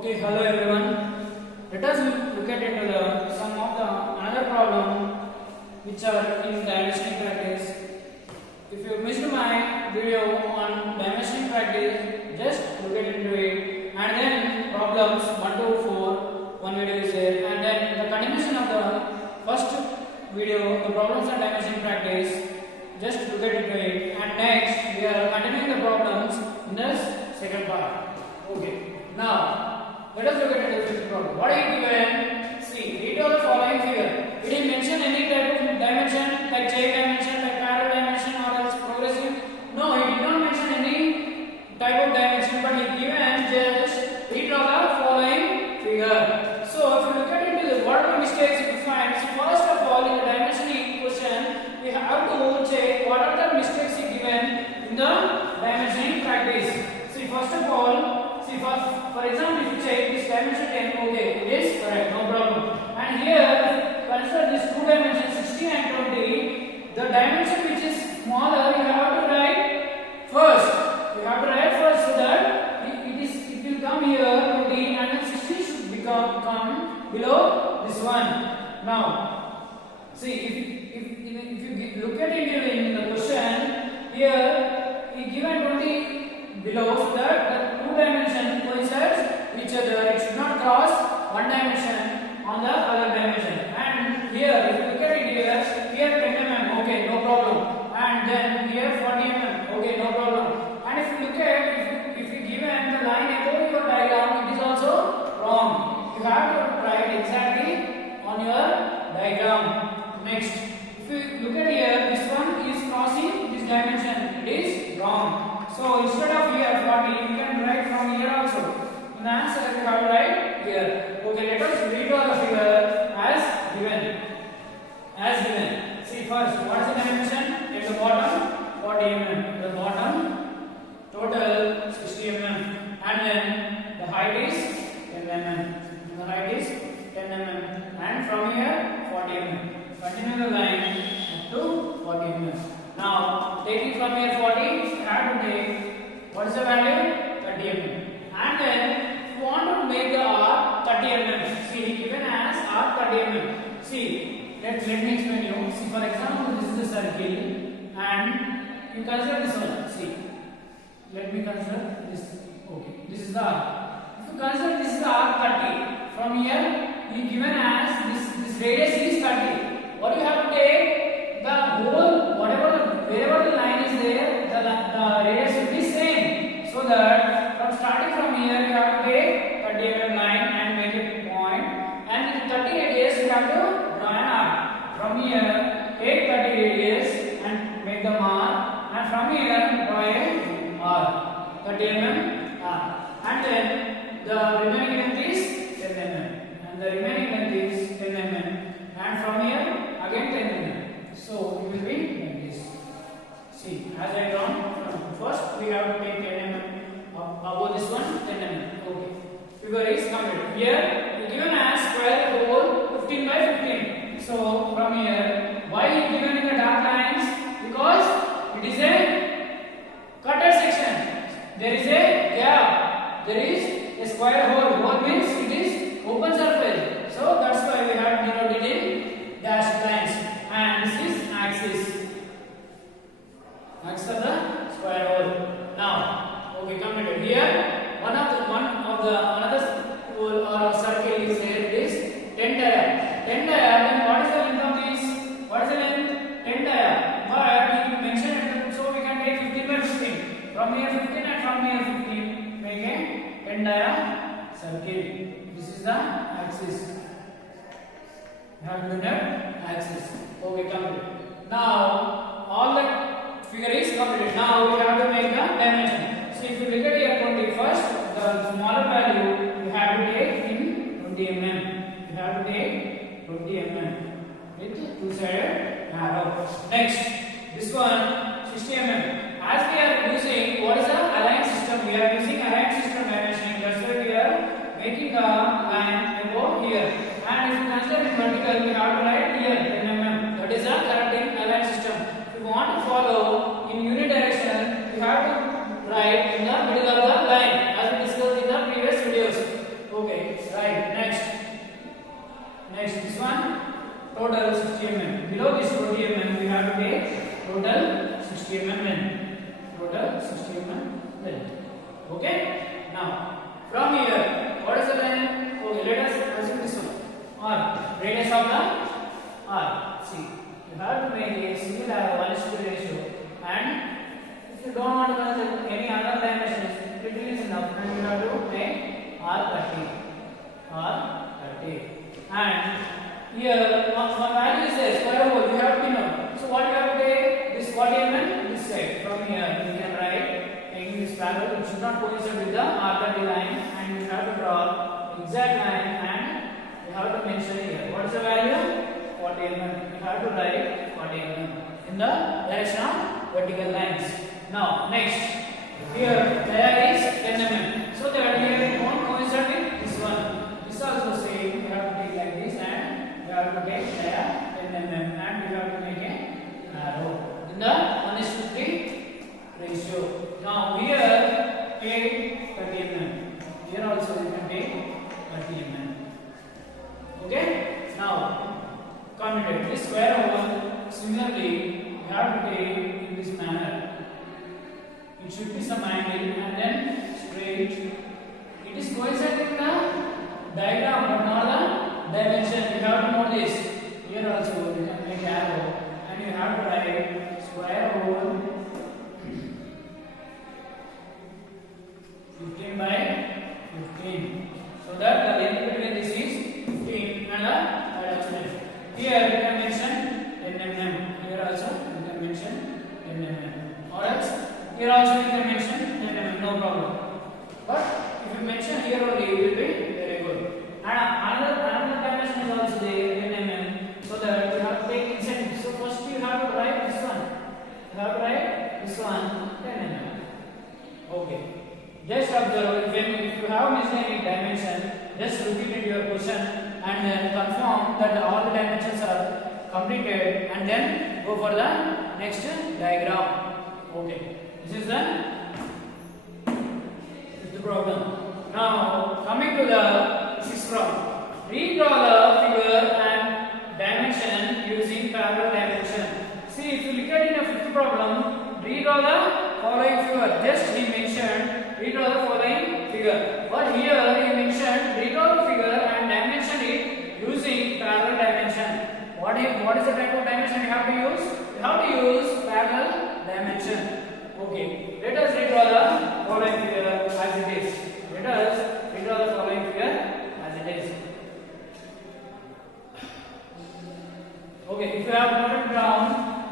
Okay, hello everyone. Let us look at some of the another problem which are in dimensioning practice. If you missed my video on dimensioning practice, just look at into it, and then problems 1 to 4, one video is there, and then the continuation of the first video, the problems on dimensioning practice. Just look at into it, and next we are continuing the problems in the second part. Okay. Now, let us look at the fifth problem. What is given? See, read all the following figure. It is mentioned any type of dimension, like chain dimension, like parallel dimension, or else progressive. No, he did not mention any type of dimension, but he given just read all the following figure. So, if you look at into the what are the mistakes you find, so first of all, in the dimensioning question, we have to check what are the mistakes he given in the dimensioning practice. See, first of all. For example, if you check this dimension 10, okay, it is correct, no problem. And here, consider this two dimensions 60 and 20. The dimension which is smaller, you have to write first. You have to write first so that it will come here 20 and then 60 should come below this one. Now, see if you look at it in the question, here he given 20 below so that the two dimension coincides each other. It should not cross one dimension on the other dimension. And here, if you look at it here 10 mm, okay, no problem. And then here 40 mm, okay, no problem. And if you look at, if you given the line above your diagram, it is also wrong. You have to write exactly on your diagram. Next, if you look at here, this one is crossing this dimension. It is wrong. So instead of here 40, you can write from here also. In the answer, you have to write here. Okay, let us read all the figure as given. As given. See first, what is the dimension? At the bottom, 40 mm. The bottom, total 60 mm. And then the height is 10 mm. The height is 10 mm. And from here, 40 mm. Continue the line up to 40 mm. Now, taking from here 40, you have to take, what is the value? 30 mm. And then, you want to make the arc 30 mm. See, given as arc 30 mm. See, let me explain you. See, for example, this is the circle, and you consider this one. See, let me consider this. Okay, this is the arc. If you consider this is the arc 30, from here, you given as this radius is 30. What you have to take? The whole, wherever the line is there, the radius will be same. So that from starting from here, you have to take 30 mm line and make it point. And in 30 radius, you have to draw an arc. From here, take 30 radius and make the mark. And from here, draw a arc. 30 mm arc. And then the remaining length is 10 mm. And the remaining length is 10 mm. And from here, again 10 mm. So it will be like this. See, as I drawn, first we have to take 10 mm above this one, 10 mm. Okay. Figure is completed. Here, you given as square hole 15 by 15. So from here, why is given in the dark lines? Because it is a cutter section. There is a gap. There is a square hole. Hole means it is open surface. So that's why we have denoted in dashed lines. And this is axis. Axis of the square hole. Now, okay, completed. Here, one of the another hole or circle is there. It is 10 dia. 10 dia. Then what is the length of this? What is the length? 10 dia. But you mentioned it, so we can take 15 by 15. From here 15 and from here 15. Make a 10 dia circle. This is the axis. You have to axis. Okay, completed. Now, all the figure is completed. Now, we have to make the dimension. So, if you look at here 20 first, the smaller value you have to take in 20 mm. You have to take 20 mm with two-sided arrow. Next, this one 60 mm. As we are using, what is the align system? We are using align system dimensioning. That's why we are making the line above here. And if you consider it vertical, we have to write here 10 mm. That is a correct align system. If you want to follow in unit direction, you have to write in the middle of the line as we discussed in the previous videos. take total 60 mm length. Total 60 mm length. Okay. Now from here, what is the length? Okay, let us assume this one. R, radius of the R. See, you have to make a single 1:2 ratio, and if you don't want to consider any other dimensions, it is enough, and you have to make R30. R30. And here, one value is there, square root, you have to know. So what you have to take? This 40 mm, this side. From here, you can write, taking this parallel, it should not coincide with the R30 line, and you have to draw exact line, and you have to mention here. What is the value? 40 mm. You have to write 40 mm in the direction of vertical lines. Now, next, here there is 10 mm. So that here won't coincide with this one. This also same. You have to take like this, and you have to take there 10 mm, and you have to make an arrow in the 1:3 ratio. Now here take 30 mm. Here also you can take 30 mm. Okay. Now commute this square over. Similarly, you have to take in this manner. It should be some angle and then straight. It is coinciding the diagram but not the dimension. You have to know this. Here also you can make arrow, and you have to write square root 15 by 15. So that the length between this is 15 and the adjustment. Here you can mention 10 mm. Here also you can mention 10 mm. Or else here also you can mention 10 mm, no problem. But if you mention here only, it will be very good. And another dimension is also there, 10 mm. So that you have to take inside. So first you have to write this one. You have to write this one 10 mm. Okay. Just observe, if you have missed any dimension, just repeat it your question and then confirm that all the dimensions are completed, and then go for the next diagram. Okay. This is the problem. Now coming to the sixth problem. Redraw the figure and dimension using parallel dimension. See, if you look at in a fifth problem, redraw the following figure. Just he mentioned redraw the following figure. But here he mentioned redraw the figure and dimension it using parallel dimension. What is the type of dimension you have to use? You have to use parallel dimension. Okay, let us redraw the following figure as it is. Let us redraw the following figure as it is. Okay, if you have noted down,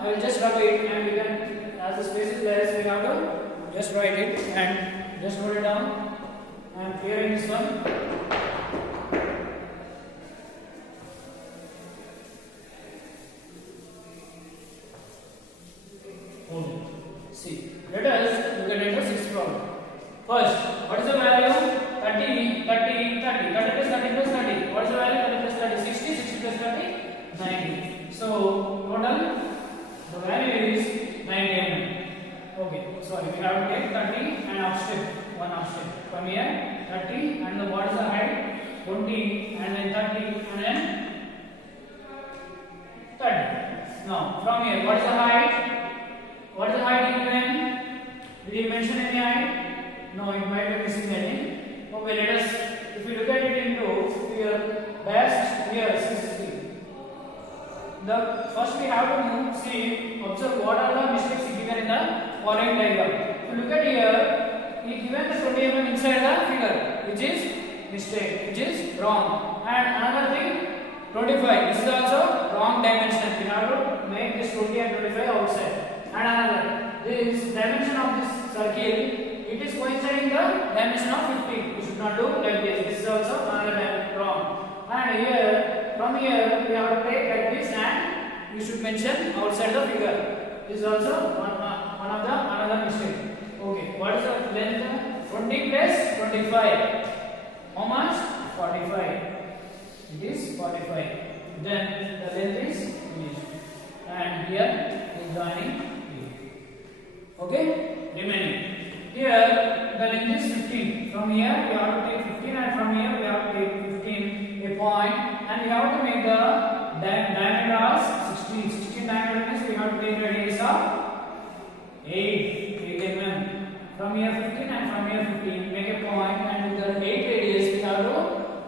I will just rub it, and you can, as the space is less, we have to just write it and just note it down. I am clearing this one. Okay. See, let us look at the sixth problem. First, what is the value? 30 plus 30. What is the value? 30 plus 30, 60 plus 30, 90. So, total, the value is 90 mm. Okay, sorry, we have to take 30 and upstep, one upstep. From here, 30, and what is the height? 20, and then 30, and then 30. Now, from here, what is the height? What is the height given? Did he mention any height? No, it might be missing any. Okay, let us, if you look at it into here, best here 60. The first we have to see, observe what are the mistakes given in the following diagram. If you look at here, he given the 20 mm inside the figure, which is mistake, which is wrong. And another thing, 25. This is also wrong dimension. We have to make this 20 and 25 outside. And another, this dimension of this circle, it is coinciding the dimension of 50. We should not do like this. This is also another dimension wrong. And here, from here, we have to take like this, and we should mention outside the figure. This is also one of the another mistake. Okay, what is the length? 20 plus 25. How much? 45. It is 45. Then the length is finished. And here is joining. Okay, remaining. Here the length is 15. From here we have to take 15, and from here we have to take 15, a point, and we have to make the diameter as 16. 16 diameter means we have to take radius of 8 mm. From here 15 and from here 15, make a point, and with the 8 radius we have to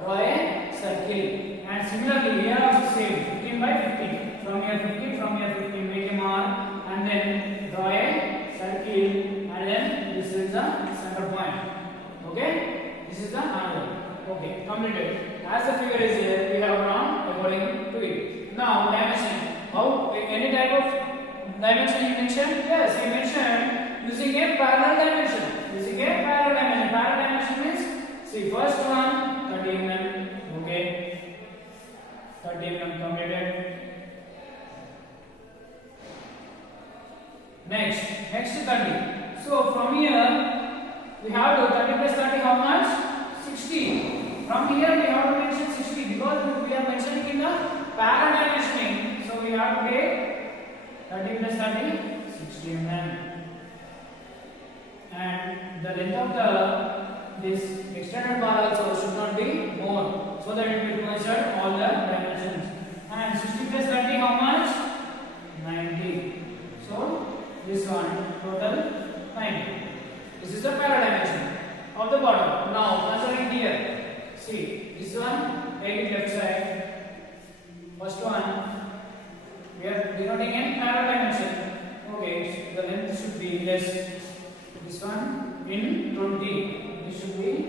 draw a circle. And similarly here also same, 15 by 15. From here 15, from here 15, make a mark and then draw a circle, and then this is the center point. Okay, this is the angle. Okay, completed. As the figure is here, we have drawn according to it. Now dimension. How any type of dimension you mentioned? Yes, you mentioned using a parallel dimension. Using a parallel dimension. Parallel dimension means, see, first one 30 mm. Okay, 30 mm completed. Next 30. So from here we have to 30 plus 30 how much? 60. From here we have to mention 60 because we are mentioning in the parallel dimensioning. So we have to take 30 plus 30, 60 mm. And the length of this extended bar also should not be more, so that it will measure all the dimensions. And 60 plus 30 how much? 90. So this one total 90. This is the parallel dimension of the bottom. Now considering here. See, this one, take it left side. First one, we are denoting in parallel dimension. Okay, so the length should be less. This one in 20. This should be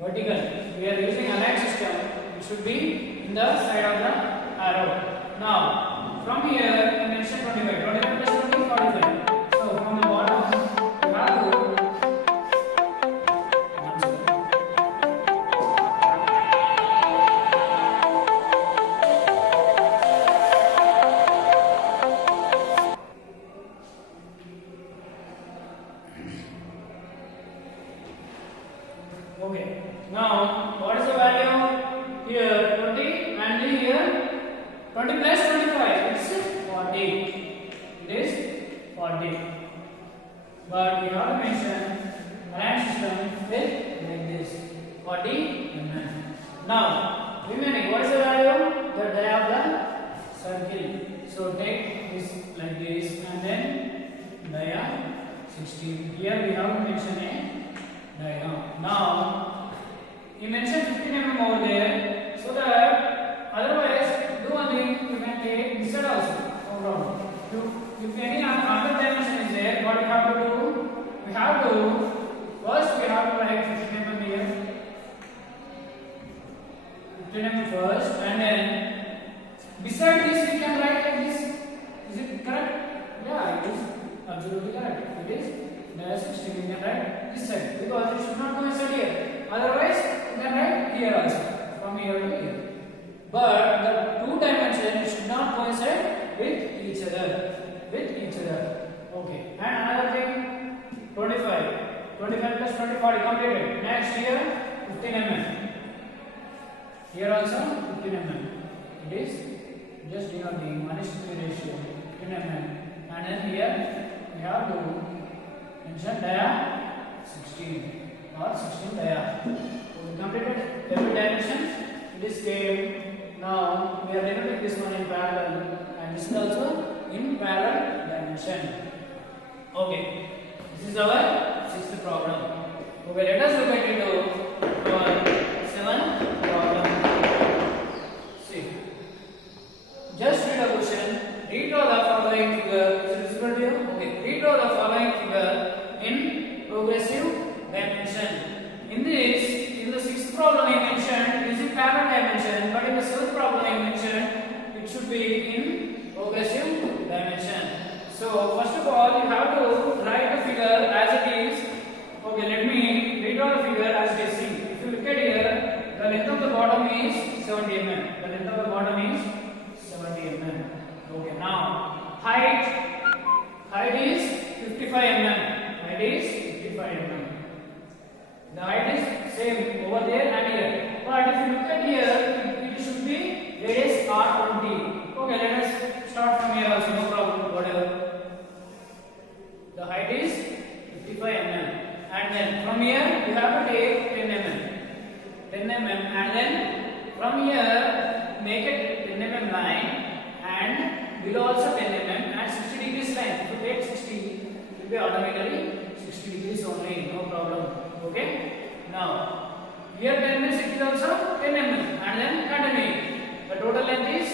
vertical. We are using aligned system. It should be in the side of the arrow. Now, from here, we mention 25. 25 plus 20, 45. So, from the bottom, we have to okay. Now, what is the value here? 20 and here 20 plus 25. It's 40. It is 40. But we have to mention aligned system with like this 40 mm. Now, remaining, what is the value? The dia of the circle. So take this like this and then dia 16. Here we have to mention a diagram. Now, you mentioned 15 mm over there, so that otherwise, do one thing, you can take this side also, no problem. If any other dimension is there, what we have to do? We have to, first we have to write 15 mm here. 15 mm first, and then beside this we can write like this. Is it correct? Yeah, it is absolutely correct. It is. There is 16, we can write this side because it should not coincide here. Otherwise, we can write here also, from here to here. But the two dimensions should not coincide with each other. Okay. And another thing, 25. 25 plus 20, 40 completed. Next here, 15 mm. Here also 15 mm. It is just denoting 1:3 ratio, 15 mm. And then here we have to mention dia 16 or 16 dia. So we completed every dimension. It is same. Now we are denoting this one in parallel, and this is also in parallel dimension. Okay, this is our sixth problem. Okay, let us look at into our seventh problem. See, just read a question. Redraw the following figure. Is it visible here? Okay, redraw the following figure in progressive dimension. In the sixth problem I mentioned using parallel dimension, but in the seventh problem I mentioned it should be in progressive dimension. So first of all, you have to write the figure as it is. Okay, let me redraw the figure as it is. See, if you look at here, the length of the bottom is 70 mm. The length of the bottom is 70 mm. Okay, now height is 55 mm. Height is 55 mm. The height is same over there and here. But if you look at here, it should be radius R20. Okay, let us start from here also, no problem, whatever. The height is 55 mm. And then from here, you have to take 10 mm. 10 mm, and then from here, make it 10 mm line, and below also 10 mm, and this line, if you take 60, it will be automatically 60 degrees only, no problem. Okay. Now, here 10 means it is also 10 mm, and then continue. The total length is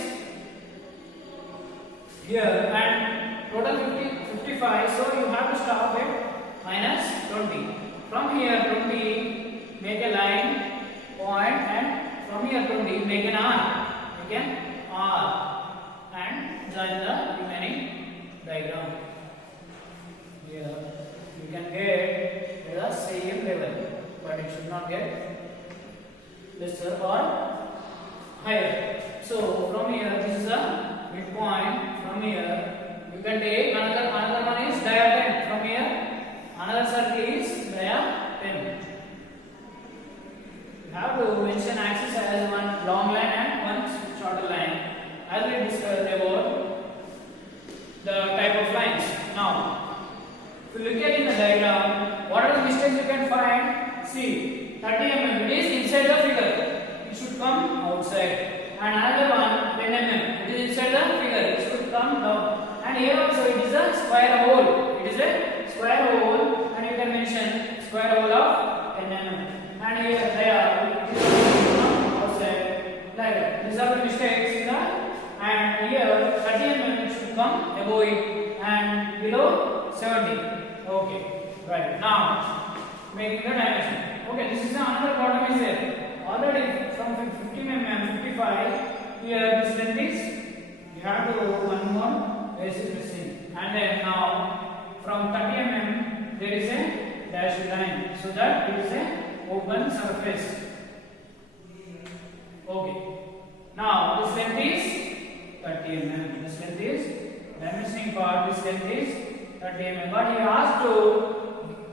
here, and total 55. So you have to stop at minus 20. From here 20, make a line, point, and from here 20, make an R. Make an R, and join the remaining diagram. Here you can get the same level, but it should not get lesser or higher. So from here, this is the midpoint. From here, you can take another one is dia 10. From here, another circle is dia 10. You have to mention axis as one long line and one shorter line, as we discussed about the type of lines. Now, if you look at in the diagram, what are the mistakes you can find? See, 30 mm, it is inside the figure. It should come outside. And another one, 10 mm, it is inside the figure. It should come down. And here also it is a square hole. It is a square hole, and you can mention square hole of 10 mm. And here there, it is outside. Like that. These are the mistakes in that. And here 30 mm should come above it and below 70. Okay, right. Now making the dimension. Okay, this is another problem is there. Already from 50 mm, 55. Here this length is, you have to one more base is missing. And then now from 30 mm there is a dashed line, so that it is a open surface. Okay. Now this length is 30 mm. This length is dimensioning part. This length is 30 mm. But he asked to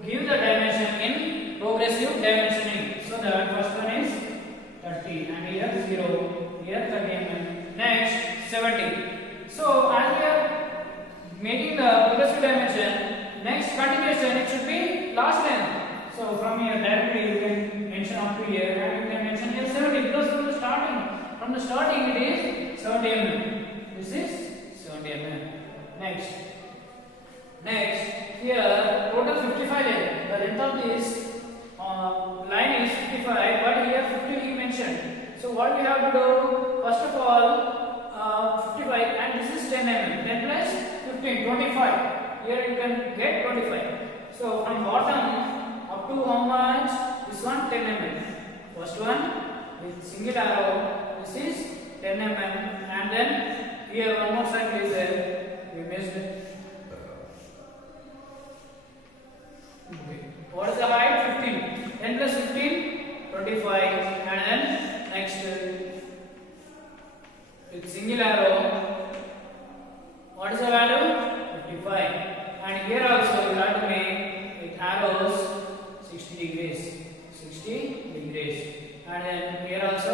give the dimension in progressive dimensioning. So the first one is 30, and here 0, here 30 mm. Next 70. So as we are making the progressive dimension, next continuation it should be last length. So from here directly you can mention up to here, and you can mention here 70 because from the starting it is 70 mm. This is 70 mm. Next here total 55 length. The length of this line is 55, but here 50 he mentioned. So what we have to do? First of all, 55, and this is 10 mm. 10 plus 15, 25. Here you can get 25. So from bottom up to how much? This one 10 mm. First one with single arrow. This is 10 mm, and then here one more circle is there. We missed it. Okay. What is the height? 15. 10 plus 15, 25, and then next with single arrow. What is the value? 55. And here also you have to make with arrows 60 degrees. 60 degrees. And then here also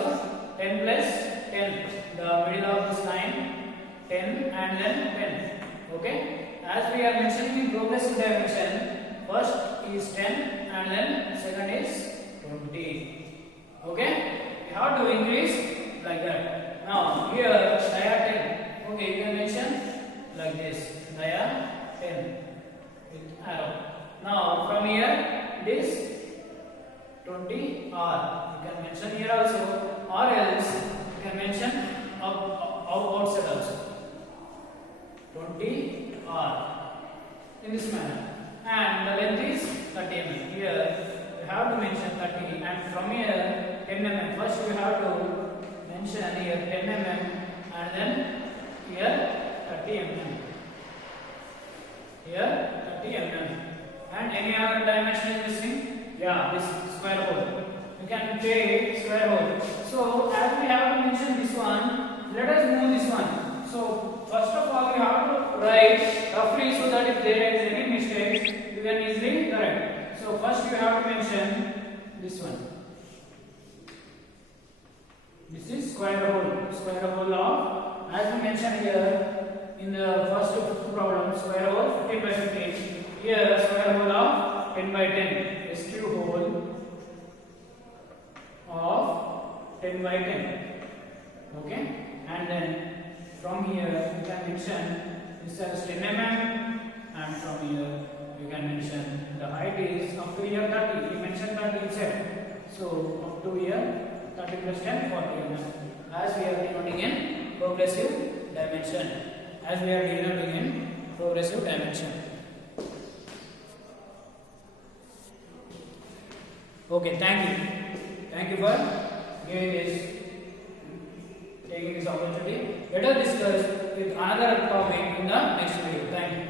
10 plus 10. The middle of this line 10 and then 10. Okay. As we are mentioning in progressive dimension, first is 10 and then second is 20. Okay. You have to increase like that. Now here dia 10. Okay, you can mention like this. Dia 10 with arrow. Now from here it is 20 R. You can mention here also, or else you can mention outside also. 20 R in this manner. And the length is 30 mm. Here you have to mention 30, and from here 10 mm. First you have to mention here 10 mm, and then here 30 mm. Here 30 mm. And any other dimension is missing? Yeah, this square hole. You can take square hole. So as we have to mention this one, let us move this one. So first of all, you have to write roughly so that if there is any mistake, you can easily correct. So first you have to mention this one. This is square hole. Square hole of, as we mentioned here in the first to fifth problem, square hole 15 by 15. Here square hole of 10 by 10. SQ hole of 10 by 10. Okay, and then from here you can mention This is 10 mm, and from here you can mention the height is up to here 30. We mentioned 30 itself. So up to here 30 plus 10, 40 mm. As we are denoting in progressive dimension. As we are denoting in progressive dimension. Okay, thank you. Thank you for taking this opportunity. Let us discuss with another topic in the next video. Thank you.